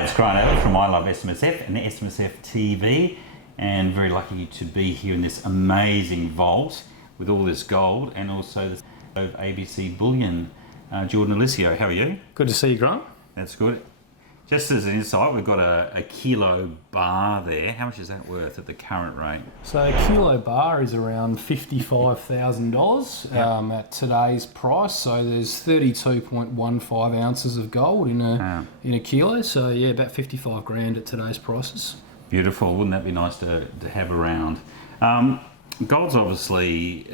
Hi, it's Grant from I Love SMSF and SMSF TV, and very lucky to be here in this amazing vault with all this gold and also the of ABC Bullion. Jordan Eliseo, how are you? Good to see you, Grant. That's good. Just as an insight, we've got a kilo bar there. How much is that worth at the current rate? So a kilo bar is around $55,000 at today's price. So there's 32.15 ounces of gold in a kilo. So yeah, about 55 grand at today's prices. Beautiful. Wouldn't that be nice to have around? Gold's obviously,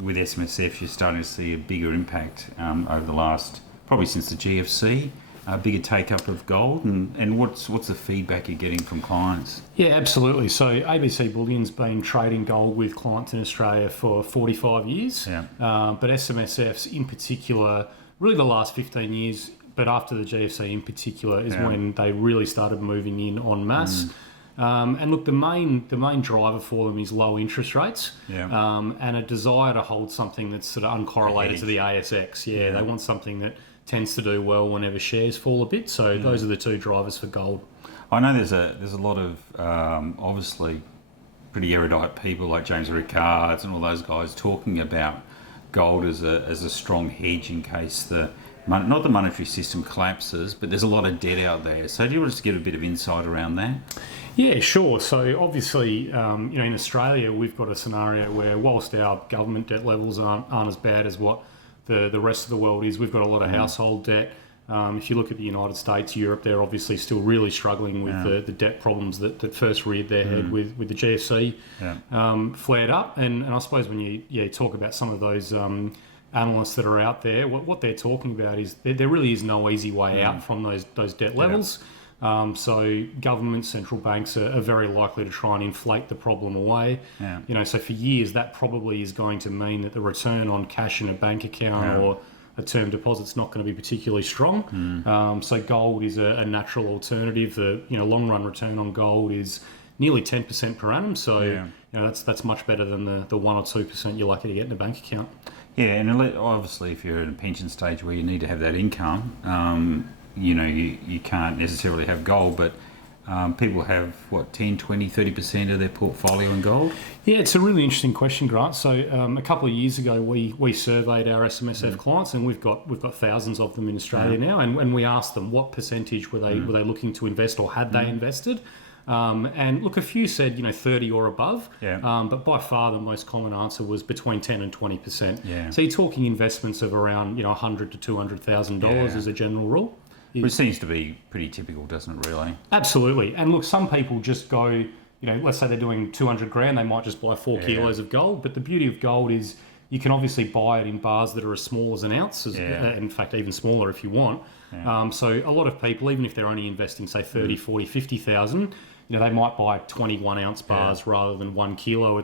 with SMSFs, you're starting to see a bigger impact over the last, probably since the GFC. A bigger take-up of gold, and what's the feedback you're getting from clients? Yeah, absolutely. So ABC Bullion's been trading gold with clients in Australia for 45 years, but SMSFs in particular, really the last 15 years, but after the GFC in particular is when they really started moving in en masse. And look, the main driver for them is low interest rates and a desire to hold something that's sort of uncorrelated to the ASX. They want something that tends to do well whenever shares fall a bit. So those are the two drivers for gold. I know there's a lot of obviously pretty erudite people like James Rickards and all those guys talking about gold as a strong hedge in case not the monetary system collapses, but there's a lot of debt out there. So do you want us to give a bit of insight around that? Yeah, sure. So obviously, in Australia, we've got a scenario where whilst our government debt levels aren't as bad as what the rest of the world is, we've got a lot of household debt. If you look at the United States, Europe, they're obviously still really struggling with the debt problems that first reared their head with the GFC flared up. And I suppose when you talk about some of those analysts that are out there, what they're talking about is there really is no easy way out from those debt levels. So governments, central banks are very likely to try and inflate the problem away. So for years that probably is going to mean that the return on cash in a bank account or a term deposit's not going to be particularly strong. So gold is a natural alternative. The long run return on gold is nearly 10% per annum. So that's much better than the 1 or 2% you're lucky to get in a bank account. Yeah, and obviously if you're in a pension stage where you need to have that income, you can't necessarily have gold, but people have, 10, 20, 30% of their portfolio in gold? Yeah, it's a really interesting question, Grant. So a couple of years ago, we surveyed our SMSF clients, and we've got thousands of them in Australia now, and we asked them what percentage were they looking to invest or had they invested. And look, a few said 30 or above, but by far the most common answer was between 10 and 20%. So you're talking investments of around $100,000 to $200,000 as a general rule. Which seems to be pretty typical, doesn't it, really? Absolutely. And look, some people just go, let's say they're doing 200 grand, they might just buy 4 kilos of gold. But the beauty of gold is you can obviously buy it in bars that are as small as an ounce, in fact, even smaller if you want. So a lot of people, even if they're only investing, say, 30, 40, 50,000, they might buy 21 ounce bars rather than 1 kilo.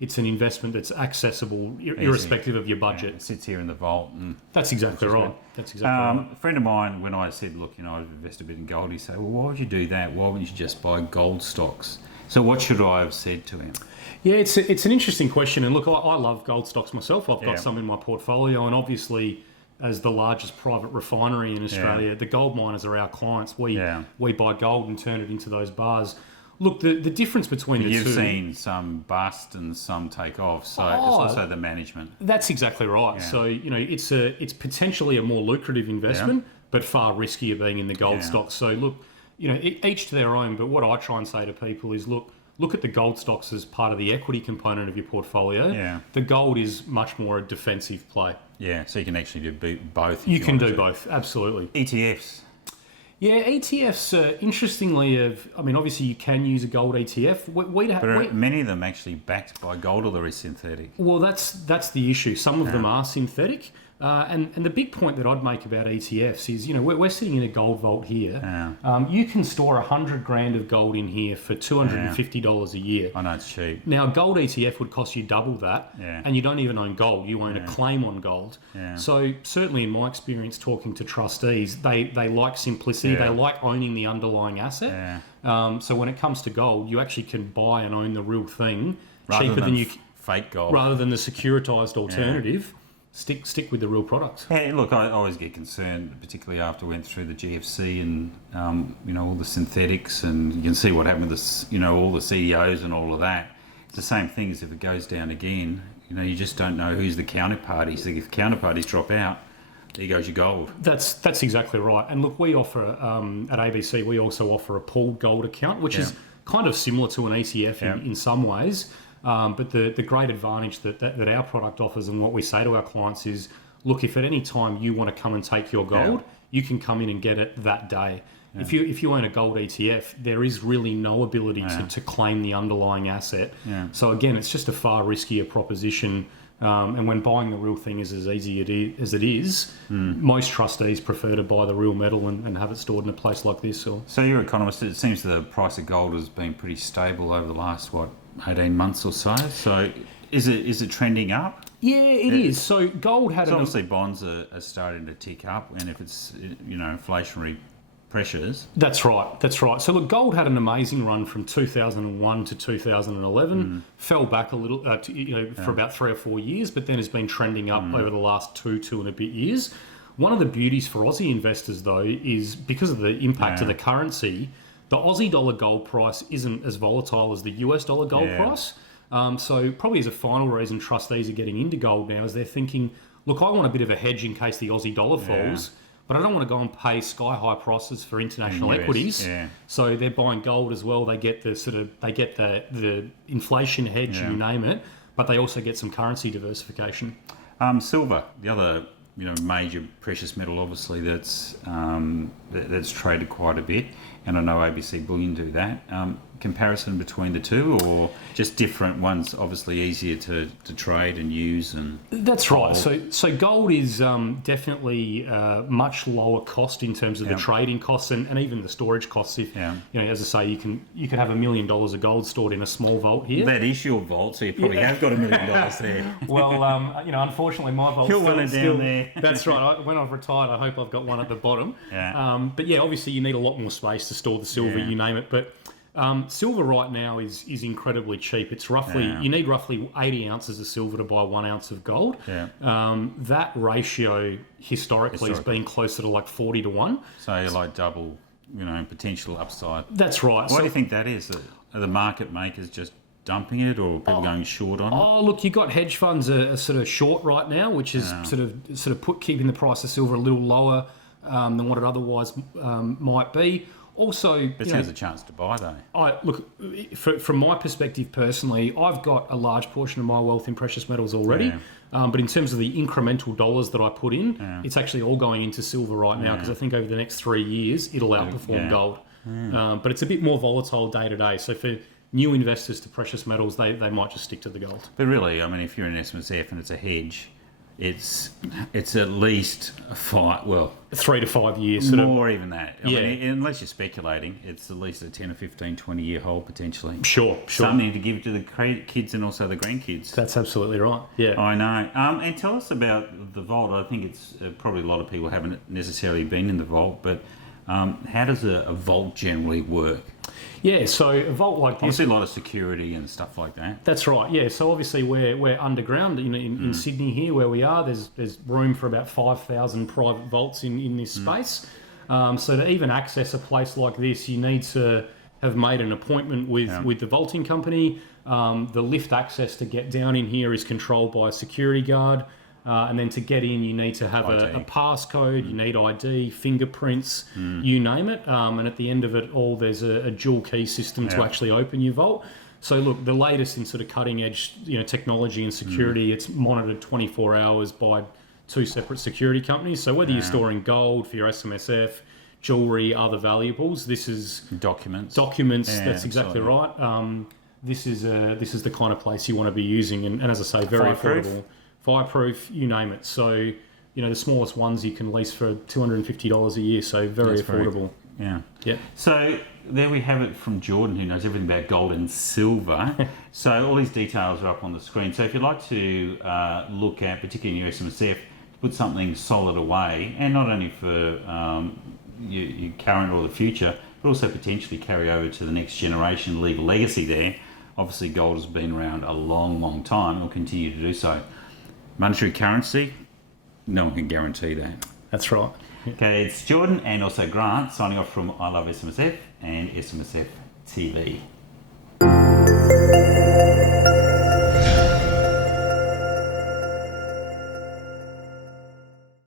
It's an investment that's accessible irrespective of your budget. It sits here in the vault. That's exactly right. That's exactly right. A friend of mine, when I said, look, I've invested a bit in gold, he said, well, why would you do that? Why wouldn't you just buy gold stocks? So what should I have said to him? Yeah, it's an interesting question. And look, I love gold stocks myself. I've got some in my portfolio, and obviously as the largest private refinery in Australia, the gold miners are our clients. We buy gold and turn it into those bars. Look, the difference between the two... You've seen some bust and some take off, so it's also the management. That's exactly right. So, it's potentially a more lucrative investment, but far riskier being in the gold stocks. So, look, each to their own, but what I try and say to people is, look at the gold stocks as part of the equity component of your portfolio. The gold is much more a defensive play. So you can actually do both. You can do both, absolutely. ETFs. Yeah, ETFs, interestingly, obviously you can use a gold ETF. But many of them actually backed by gold, or they're synthetic? Well, that's the issue. Some of them are synthetic. And the big point that I'd make about ETFs is, we're sitting in a gold vault here. You can store 100 grand of gold in here for $250 a year. I know, it's cheap. Now, a gold ETF would cost you double that, and you don't even own gold. You own a claim on gold. So certainly in my experience talking to trustees, they like simplicity. They like owning the underlying asset. So when it comes to gold, you actually can buy and own the real thing cheaper than you... Fake gold. Rather than the securitized alternative. stick with the real products. Yeah, look, I always get concerned, particularly after we went through the GFC and all the synthetics, and you can see what happened with this, all the CEOs and all of that. It's the same thing as if it goes down again. You just don't know who's the counterparty. So if counterparties drop out, there goes your gold. That's exactly right. And look, we offer at ABC, we also offer a pooled gold account, which is kind of similar to an ETF in some ways. But the great advantage that our product offers, and what we say to our clients is, look, if at any time you want to come and take your gold, you can come in and get it that day. Yeah. If you own a gold ETF, there is really no ability to claim the underlying asset. Yeah. So again, it's just a far riskier proposition. And when buying the real thing is as easy as it is, most trustees prefer to buy the real metal and have it stored in a place like this. So you're an economist. It seems the price of gold has been pretty stable over the last, 18 months or so. So is it trending up? Yeah, it is. So gold had... So obviously bonds are starting to tick up, and if it's, inflationary pressures... That's right. So look, gold had an amazing run from 2001 to 2011, fell back a little, for about 3 or 4 years, but then has been trending up over the last two and a bit years. One of the beauties for Aussie investors, though, is because of the impact of the currency, the Aussie dollar gold price isn't as volatile as the US dollar gold price. So probably as a final reason trustees are getting into gold now is they're thinking, look, I want a bit of a hedge in case the Aussie dollar falls, but I don't want to go and pay sky high prices for international equities. Yeah. So they're buying gold as well. They get the inflation hedge, you name it, but they also get some currency diversification. Silver, the other major precious metal, obviously that's traded quite a bit, and I know ABC Bullion do that. Comparison between the two, or just different ones? Obviously easier to trade and use, and that's right. So gold is definitely much lower cost in terms of the trading costs and even the storage costs. If as I say, you can have $1 million of gold stored in a small vault here. That is your vault, so you probably have got $1 million there. Well, unfortunately, my vault's still down there. That's right. When I've retired, I hope I've got one at the bottom. Yeah. But obviously, you need a lot more space to store the silver. You name it, but. Silver right now is incredibly cheap. It's you need roughly 80 ounces of silver to buy 1 ounce of gold. Yeah. That ratio historically has been closer to like 40 to 1. So you're like double, potential upside. That's right. Why do you think that is? Are the market makers just dumping it, or people going short on it? Oh, look, you've got hedge funds are sort of short right now, which is sort of keeping the price of silver a little lower than what it otherwise might be. Also, but there's a chance to buy, though. Look, from my perspective personally, I've got a large portion of my wealth in precious metals already. Yeah. But in terms of the incremental dollars that I put in, it's actually all going into silver right now, because I think over the next 3 years it'll outperform gold. But it's a bit more volatile day to day. So for new investors to precious metals, they might just stick to the gold. But really, I mean, if you're an SMSF and it's a hedge, it's at least 3 to 5 years. More even that. I mean, unless you're speculating, it's at least a 10 or 15, 20-year hold potentially. Sure. Something to give to the kids and also the grandkids. That's absolutely right. Yeah. I know. And tell us about the vault. I think it's probably a lot of people haven't necessarily been in the vault, but how does a vault generally work? Yeah, so a vault like this... Obviously a lot of security and stuff like that. That's right, yeah. So obviously we're underground in Sydney here where we are. There's room for about 5,000 private vaults in this space. So to even access a place like this, you need to have made an appointment with the vaulting company. The lift access to get down in here is controlled by a security guard. And then to get in, you need to have a passcode, you need ID, fingerprints, you name it. And at the end of it all, there's a dual key system to actually open your vault. So look, the latest in sort of cutting edge technology and security, it's monitored 24 hours by 2 separate security companies. So whether you're storing gold for your SMSF, jewellery, other valuables, this is... Documents. That's exactly right. This is the kind of place you want to be using. And as I say, very affordable. Fireproof, you name it. So, the smallest ones you can lease for $250 a year. So very affordable. Yeah. So there we have it from Jordan, who knows everything about gold and silver. So all these details are up on the screen. So if you'd like to look at, particularly in your SMSF, put something solid away, and not only for your current or the future, but also potentially carry over to the next generation, leave a legacy there. Obviously, gold has been around a long, long time and will continue to do so. Monetary currency, no one can guarantee that. That's right. Okay, it's Jordan and also Grant signing off from I Love SMSF and SMSF TV.